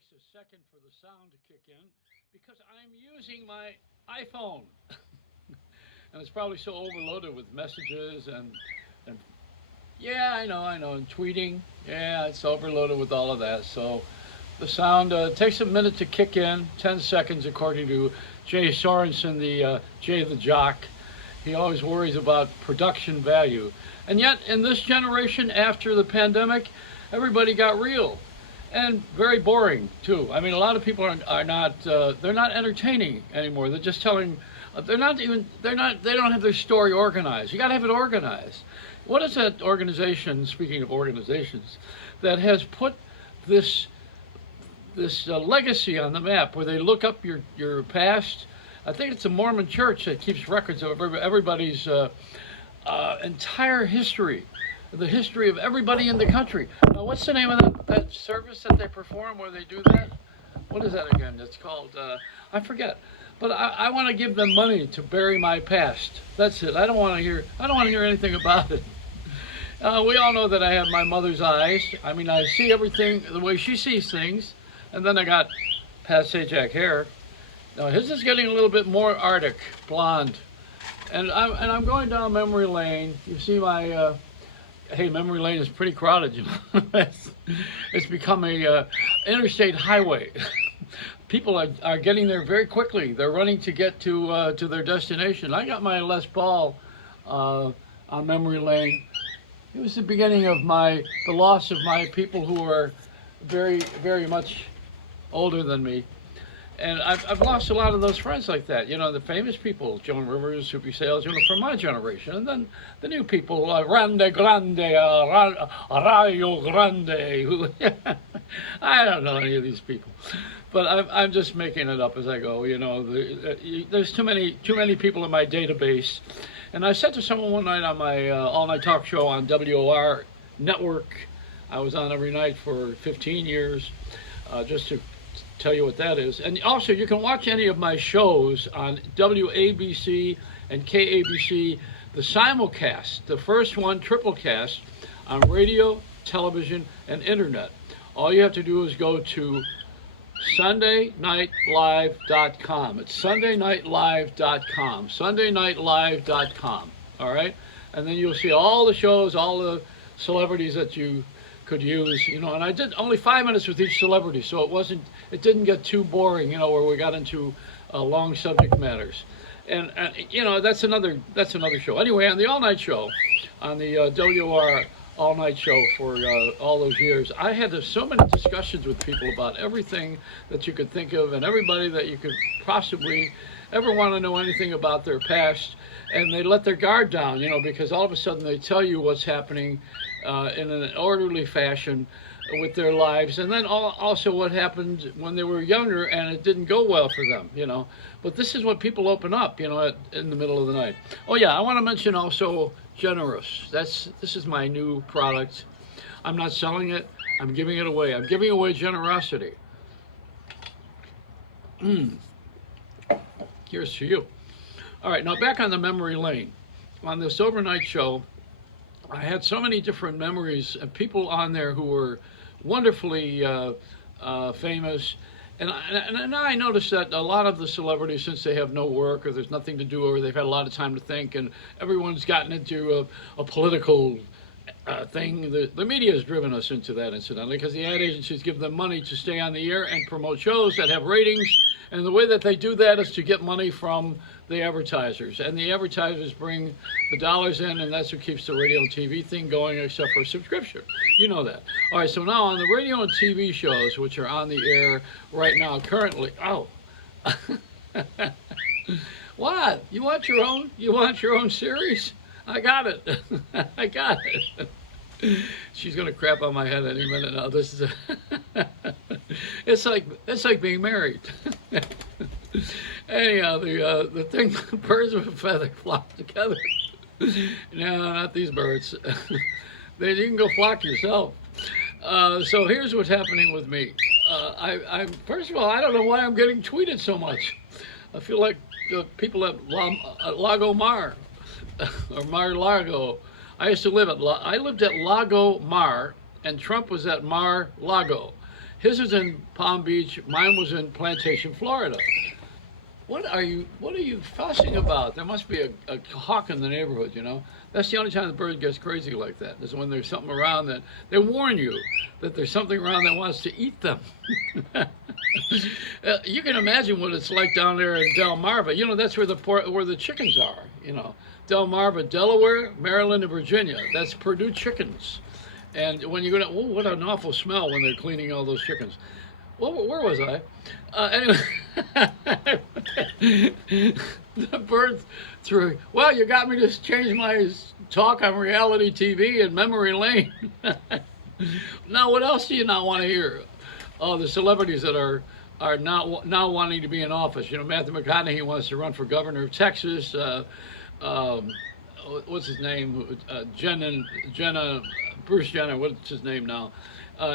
takes a second for the sound to kick in because I'm using my iPhone. And it's probably so overloaded with messages and yeah, I know, and tweeting. Yeah, it's overloaded with all of that. So the sound takes a minute to kick in, 10 seconds according to Jay Sorensen, the Jay the Jock. He always worries about production value. And yet, in this generation after the pandemic, everybody got real and very boring too. I mean, a lot of people are not they're not entertaining anymore. They're just telling. They don't have their story organized. You got to have it organized. What is that organization? Speaking of organizations, that has put this legacy on the map where they look up your past. I think it's the Mormon Church that keeps records of everybody's entire history, the history of everybody in the country. Now, what's the name of that service that they perform where they do that? What is that again? It's called, I forget. But I want to give them money to bury my past. That's it. I don't want to hear anything about it. We all know that I have my mother's eyes. I mean, I see everything the way she sees things. And then I got Pat Sajak hair. Now his is getting a little bit more Arctic, blonde. And I'm going down memory lane. You see my, hey, memory lane is pretty crowded. You know? It's become a interstate highway. People are getting there very quickly. They're running to get to their destination. I got my Les Paul on memory lane. It was the beginning of the loss of my people who are very, very much older than me. And I've lost a lot of those friends like that. You know, the famous people, Joan Rivers, Soupy Sales, you know, from my generation. And then the new people, Rande Grande, Rayo Grande. Who, I don't know any of these people. But I'm just making it up as I go. You know, there's too many people in my database. And I said to someone one night on my all-night talk show on WOR Network, I was on every night for 15 years, just to tell you what that is. And also, you can watch any of my shows on WABC and KABC, the simulcast, the first one, triplecast, on radio, television, and internet. All you have to do is go to SundayNightLive.com. It's SundayNightLive.com. SundayNightLive.com. All right? And then you'll see all the shows, all the celebrities that you could use, you know. And I did only 5 minutes with each celebrity, so it didn't get too boring, you know, where we got into long subject matters. And you know, that's another show. Anyway, on the all-night show, on the WR all-night show for all those years, I had so many discussions with people about everything that you could think of and everybody that you could possibly ever want to know anything about their past, and they let their guard down, you know, because all of a sudden they tell you what's happening in an orderly fashion with their lives, and then also what happened when they were younger and it didn't go well for them, you know. But this is what people open up, you know, in the middle of the night. Oh yeah, I want to mention also Generous. This is my new product. I'm not selling it. I'm giving it away. I'm giving away generosity. Here's to you. All right, now back on the memory lane. On this overnight show, I had so many different memories of people on there who were wonderfully famous. And I noticed that a lot of the celebrities, since they have no work or there's nothing to do or they've had a lot of time to think, and everyone's gotten into a political thing, the media has driven us into that, incidentally, because the ad agencies give them money to stay on the air and promote shows that have ratings. And the way that they do that is to get money from the advertisers. And the advertisers bring the dollars in, and that's what keeps the radio and TV thing going, except for subscription. You know that. All right, so now on the radio and TV shows, which are on the air right now, currently, oh. What? You want your own series? I got it. I got it. She's gonna crap on my head any minute now. This is it's like being married. Anyhow, the thing, birds of a feather flock together. No, not these birds. You can go flock yourself. So here's what's happening with me. I first of all, I don't know why I'm getting tweeted so much. I feel like the people at Lago Mar or Mar-Lago. I lived at Lago Mar, and Trump was at Mar-Lago. His was in Palm Beach. Mine was in Plantation, Florida. What are you fussing about? There must be a hawk in the neighborhood, you know? That's the only time the bird gets crazy like that, is when there's something around that they warn you that there's something around that wants to eat them. You can imagine what it's like down there in Delmarva. You know, that's where the chickens are, you know. Delmarva, Delaware, Maryland, and Virginia. That's Purdue chickens. And when you go down, oh, what an awful smell when they're cleaning all those chickens. Well, where was I? Anyway, the bird threw. Well, you got me to change my talk on reality TV and memory lane. Now, what else do you not want to hear? Oh, the celebrities that are now wanting to be in office. You know, Matthew McConaughey wants to run for governor of Texas. What's his name? Bruce Jenner. What's his name now?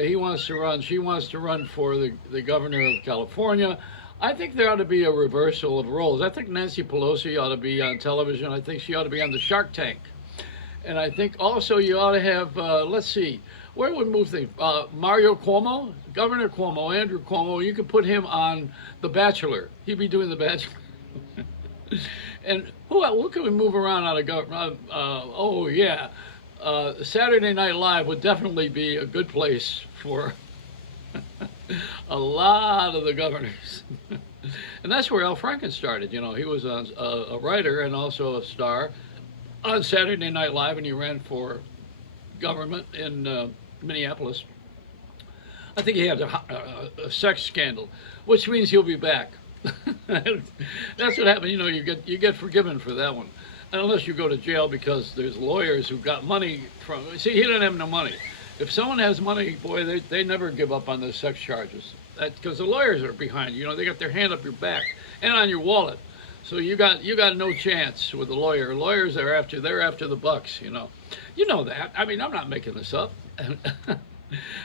He wants to run. She wants to run for the governor of California. I think there ought to be a reversal of roles. I think Nancy Pelosi ought to be on television. I think she ought to be on the Shark Tank. And I think also you ought to have, let's see, where would move things? Mario Cuomo, Governor Cuomo, Andrew Cuomo, you could put him on The Bachelor. He'd be doing The Bachelor. And who can we move around out of government? Oh, yeah. Saturday Night Live would definitely be a good place for a lot of the governors. And that's where Al Franken started. You know, he was a writer and also a star on Saturday Night Live, and he ran for government in Minneapolis. I think he had a sex scandal, which means he'll be back. That's what happened. You know, you get forgiven for that one. Unless you go to jail because there's lawyers who got money from. See, he didn't have no money. If someone has money, boy, they never give up on those sex charges. Because the lawyers are behind you. You know, they got their hand up your back and on your wallet. So you got no chance with a lawyer. Lawyers they're after the bucks. You know that. I mean, I'm not making this up.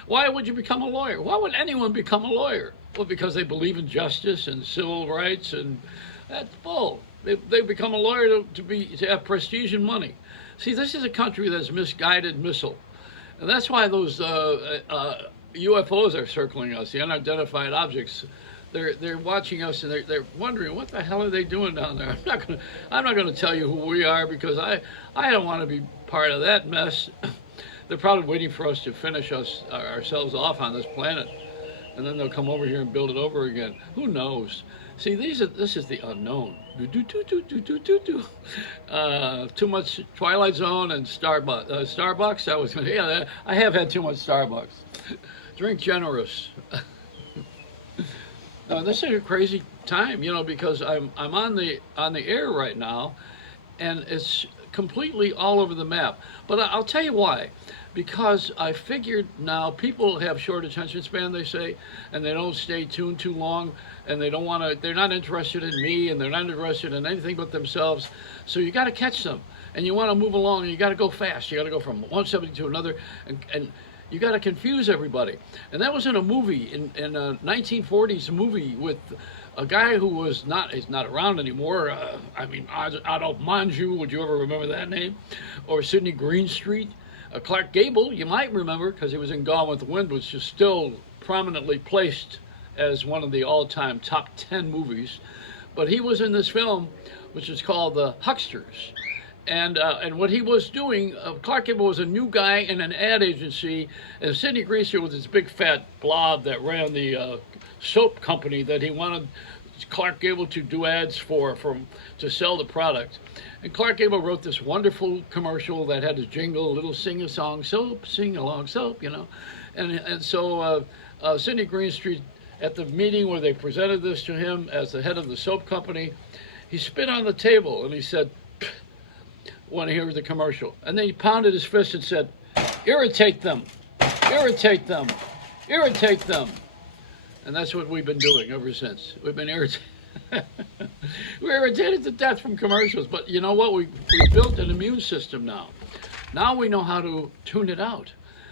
Why would you become a lawyer? Why would anyone become a lawyer? Well, because they believe in justice and civil rights, and that's bull. They become a lawyer to have prestige and money. See, this is a country that's misguided missile, and that's why those UFOs are circling us, the unidentified objects. They're watching us and they're wondering what the hell are they doing down there. I'm not gonna tell you who we are because I don't want to be part of that mess. They're probably waiting for us to finish ourselves off on this planet, and then they'll come over here and build it over again. Who knows? See, this is the unknown. Too much Twilight Zone and Starbucks. I have had too much Starbucks. Drink generous. This is a crazy time, you know, because I'm on the air right now, and it's completely all over the map. But I'll tell you why. Because I figured now people have short attention span, they say, and they don't stay tuned too long, and they're not interested in me, and they're not interested in anything but themselves. So you got to catch them, and you want to move along, and you got to go fast. You got to go from one subject to another, and you got to confuse everybody. And that was in a movie, in a 1940s movie with a guy who is not around anymore. Adolphe Menjou, would you ever remember that name? Or Sidney Greenstreet. Clark Gable, you might remember, because he was in Gone with the Wind, which is still prominently placed as one of the all-time top 10 movies. But he was in this film, which is called The Hucksters. And what he was doing, Clark Gable was a new guy in an ad agency, and Sidney Greenstreet was this big fat blob that ran the soap company that he wanted Clark Gable to do ads to sell the product. And Clark Gable wrote this wonderful commercial that had a jingle, a little sing-a-song soap, sing-along soap, you know. And so Sidney Greenstreet, at the meeting where they presented this to him as the head of the soap company, he spit on the table and he said, when he heard the commercial. And then he pounded his fist and said, "Irritate them, irritate them, irritate them." And that's what we've been doing ever since. We've been irritated. We're irritated to death from commercials, but you know what? We built an immune system now. Now we know how to tune it out.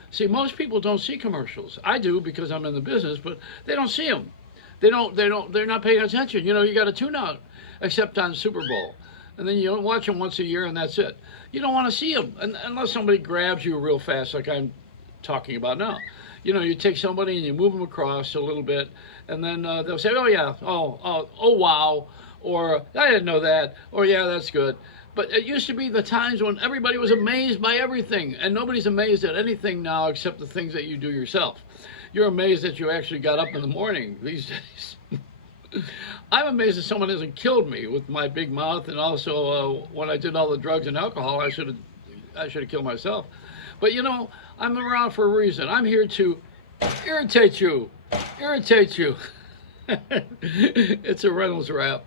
See, most people don't see commercials. I do because I'm in the business, but they don't see them. They're not paying attention. You know, you got to tune out, except on Super Bowl. And then you watch them once a year and that's it. You don't want to see them unless somebody grabs you real fast, like I'm talking about now. You know, you take somebody and you move them across a little bit, and then they'll say, "Oh yeah, oh wow," or "I didn't know that," or "Yeah, that's good." But it used to be the times when everybody was amazed by everything, and nobody's amazed at anything now except the things that you do yourself. You're amazed that you actually got up in the morning these days. I'm amazed that someone hasn't killed me with my big mouth, and also when I did all the drugs and alcohol, I should have killed myself. But you know, I'm around for a reason. I'm here to irritate you, irritate you. It's a Reynolds wrap.